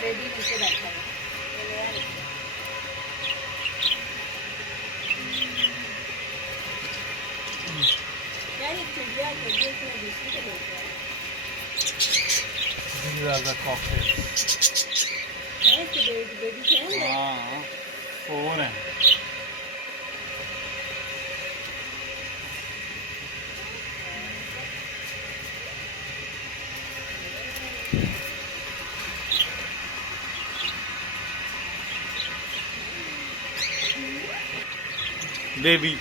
रेडी नीचे बैठा है। यार ये चिड़िया चिड़िया से दूसरी को बोलते हैं। These are the cocktails. है कि बेबी चैन है। हाँ, 4 हैं। बेबी